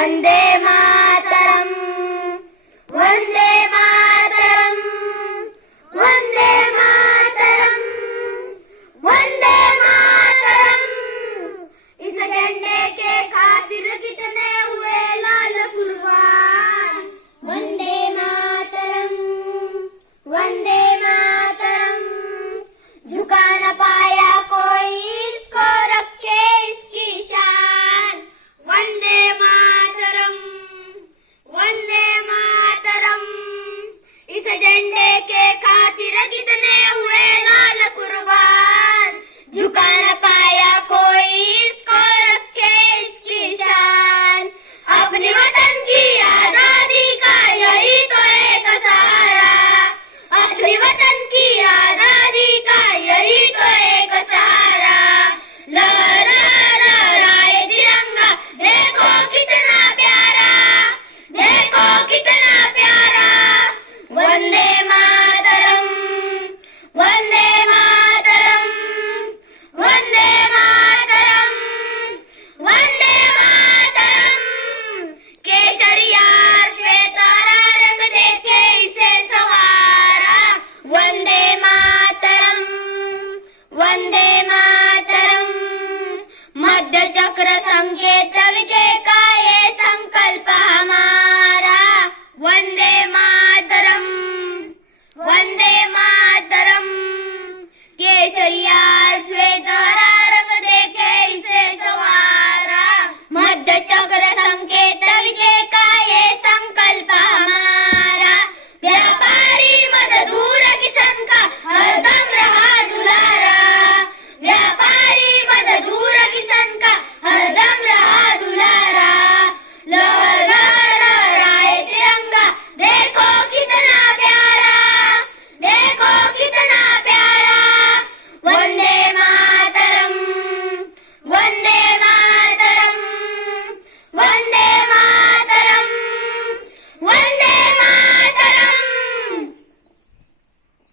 वंदे मातरम, वंदे मातरम, वंदे मातरम, वंदे मातरम। इस झंडे के खातिर कितने हुए लाल कुर्बान। वंदे मातरम, वंदे मातरम। झुका न पाया कोई इसको, रखे इसकी शान। वंदे मातरम, वंदे मातरम। इस झंडे के खातिर कितने हुए लाल कुर्बान। झुका न पाया कोई इसको, रखे इसकी शान। अपने वतन की आजादी का यही तो एक सहारा। अपने वतन की आजादी का यही तो एक